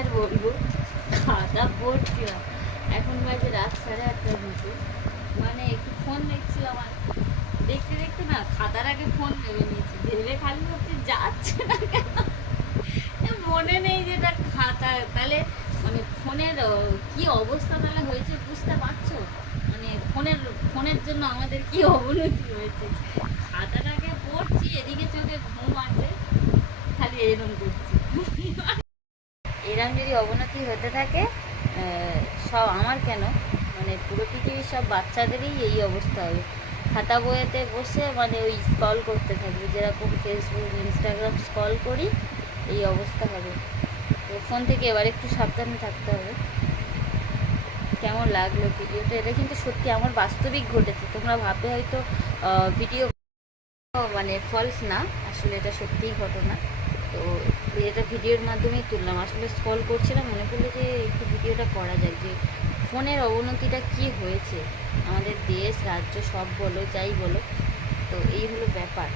আর বলবো, খাতা পড়ছিলাম, এখন বাজে রাত 8:30টার মতো। মানে একটু ফোন দেখছিলাম, আর দেখতে দেখতে না খাতার আগে ফোন ভেবে নিয়েছি, ভেবে খালি হচ্ছে যাচ্ছে না কেন, মনে নেই যে এটা খাতা। তাহলে মানে ফোনের কি অবস্থা তাহলে হয়েছে বুঝতে পারছো? মানে ফোনের জন্য আমাদের কি অবনতি হয়েছে। খাতাটাকে পড়ছি, এদিকে চোখে ঘুম আছে, খালি এরকম করছি। এরকম যদি অবনতি হতে থাকে, সব আমার কেন, মানে পুরো পৃথিবীর সব বাচ্চাদেরই এই অবস্থা হবে। খাতা বইয়েতে বসে মানে ওই স্ক্রল করতে থাকবে, যেরকম ফেসবুক ইনস্টাগ্রাম স্ক্রল করি, এই অবস্থা হবে। তো ফোন থেকে এবার একটু সাবধানে থাকতে হবে। কেমন লাগলো ভিডিওটা? এটা কিন্তু সত্যি আমার বাস্তবিক ঘটেছে। তোমরা ভাববে হয়তো ভিডিও মানে ফলস, না, আসলে এটা সত্যিই ঘটনা। তো এটা ভিডিওর মাধ্যমেই তুললাম। আসলে স্ক্রল করছিলাম, মনে করলো যে একটু ভিডিওটা করা যাক, যে ফোনের অবনতিটা কি হয়েছে আমাদের দেশ রাজ্য সব বলো যাই বলো। তো এই হলো ব্যাপার।